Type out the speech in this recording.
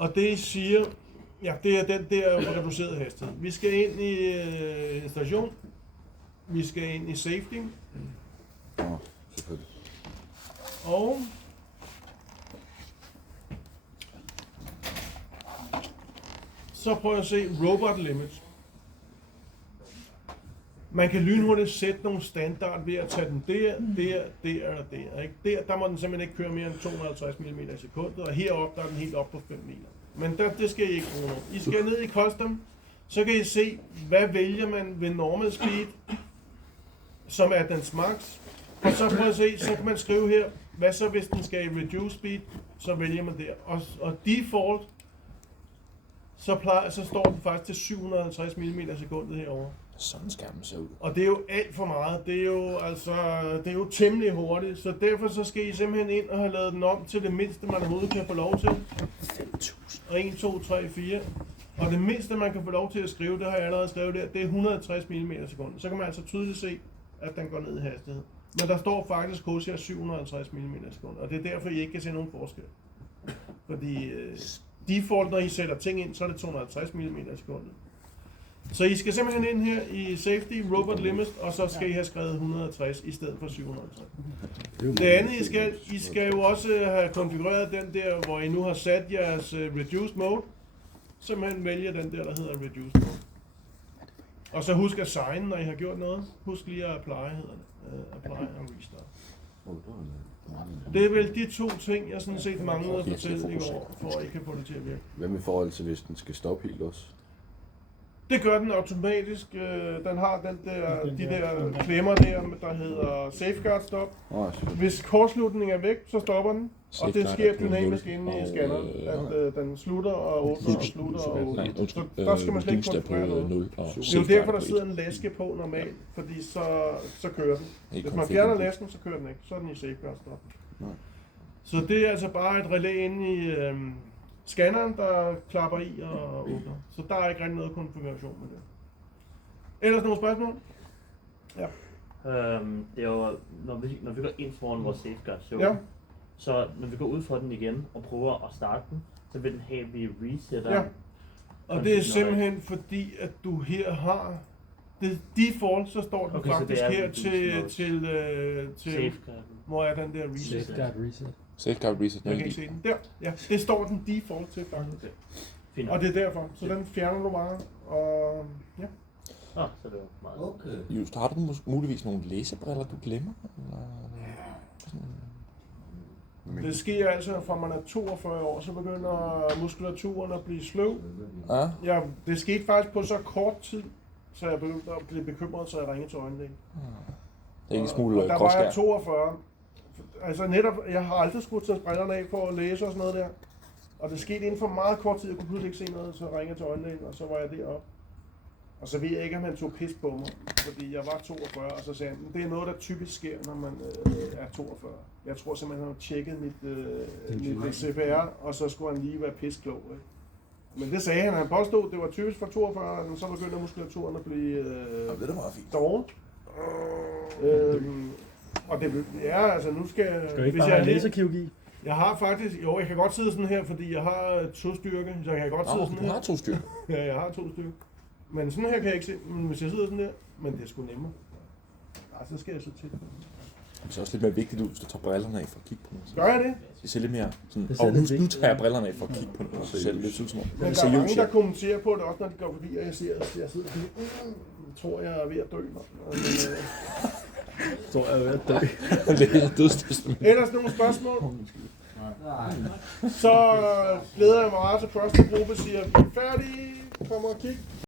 Og det siger, ja, det er den der reducerede hastighed. Vi skal ind i installation. Vi skal ind i safety. Selvfølgelig. Og så prøv at se robot limits. Man kan lynhurtigt sætte nogle standard ved at tage den der. Ikke? Der må den simpelthen ikke køre mere end 250 mm i sekundet, og heroppe der er den helt op på 5 meter. Men det skal I ikke bruge nu. I skal ned i custom, så kan I se, hvad vælger man ved normal speed, som er dens max. Og så prøv at se, så kan man skrive her, hvad så hvis den skal i reduce speed, så vælger man der. Og default, så står den faktisk til 750 mm i sekundet herovre. Sådan skal den se ud. Og det er jo alt for meget. Det er jo temmelig hurtigt. Så derfor så skal I simpelthen ind og have lavet den om til det mindste, man overhovedet kan få lov til. 5.000. Og 1, 2, 3, 4. Og det mindste, man kan få lov til at skrive, det har jeg allerede skrevet der, det er 160 mm i sekundet. Så kan man altså tydeligt se, at den går ned i hastighed. Men der står faktisk hos jer 750 mm i sekundet. Og det er derfor, I ikke kan se nogen forskel. Fordi default, når I sætter ting ind, så er det 250 mm i sekundet. Så I skal simpelthen ind her i Safety, Robot Limit, og så skal I have skrevet 160 i stedet for 750. Det andet, I skal jo også have konfigureret den der, hvor I nu har sat jeres Reduced Mode. Simpelthen vælge den der hedder Reduced Mode. Og så husk at sign, når I har gjort noget. Husk lige at apply, hedder det. Apply og restart. Det er vel de to ting, jeg sådan set manglede at fortælle i går, for at I kan få det til at virke. Hvad med forhold til, hvis den skal stoppe helt også? Det gør den automatisk. Den har de der klemmer der hedder Safeguard Stop. Hvis kortslutningen er væk, så stopper den. Og det sker dynamisk inde i scanneren, at den slutter og åbner og slutter og åbner. Så der skal man slet ikke konfigurere noget. Det er jo derfor, der sidder en læske på normalt, fordi så kører den. Hvis man fjerner læsken, så kører den ikke. Så er den i Safeguard Stop. Så det er altså bare et relæ inde i scanneren, der klapper i og åbner. Så der er ikke rigtig noget konfiguration med det. Ellers nogle spørgsmål? Ja. Det er jo, når vi går ind foran vores safeguard, så når vi går ud fra den igen og prøver at starte den, så vil den have, at vi resetter. Ja. Og det er simpelthen fordi, at du her har default, så står den faktisk her til Safeguard. hvor er den der reset? Safeguard reset. Jeg kan ikke se den. Der. Ja, det står den default til faktisk. Okay. Og det er derfor. Så den fjerner du bare. Og ja. Så det var meget. Okay. Just, har du muligvis nogle læsebriller, du glemmer? Det sker altså, fra man er 42 år, så begynder muskulaturen at blive sløv. Ja, det skete faktisk på så kort tid, så jeg begyndte at blive bekymret, så jeg ringede til øjenlægen. Det er en smule og der gråskær. var jeg 42. Altså netop, jeg har aldrig skulle tage brillerne af for at læse og sådan noget der. Og det skete inden for meget kort tid, jeg kunne pludselig ikke se noget, så ringede jeg til øjenlægen, og så var jeg deroppe. Og så ved jeg ikke, om han tog pis på mig, fordi jeg var 42, og så sagde han, det er noget, der typisk sker, når man er 42. Jeg tror simpelthen, han har tjekket mit CPR, og så skulle han lige være pisklog. Ikke? Men det sagde han påstod, det var typisk for 42, og så begynder muskulaturen at blive det er meget fint. dårlig. Og det er altså, nu skal du ikke bare have laserkirurgi? Jeg har faktisk, jeg kan godt sidde sådan her, fordi jeg har 2 styrke, så jeg kan godt sidde sådan her. Du har 2 styrke? Ja, jeg har 2 styrke. Men sådan her kan jeg ikke se, men hvis jeg sidder sådan der, men det er sgu nemmere. Så skal jeg så til. Det ser også lidt mere vigtigt ud, hvis du tager brillerne af for at kigge på noget. Gør jeg det? Det ser lidt mere sådan, nu tager jeg brillerne af for at kigge på noget, så ser det lidt ud som om. Men der er mange, der kommenterer på det, også når de går forbi, og jeg ser, at jeg sidder sådan, tror jeg er ved at dø. Tror jeg er ved at dø. Det er dødstestament. Ellers nogle spørgsmål? Nej. Så glæder jeg mig meget til første gruppe, siger vi er færdige. Kom og kig.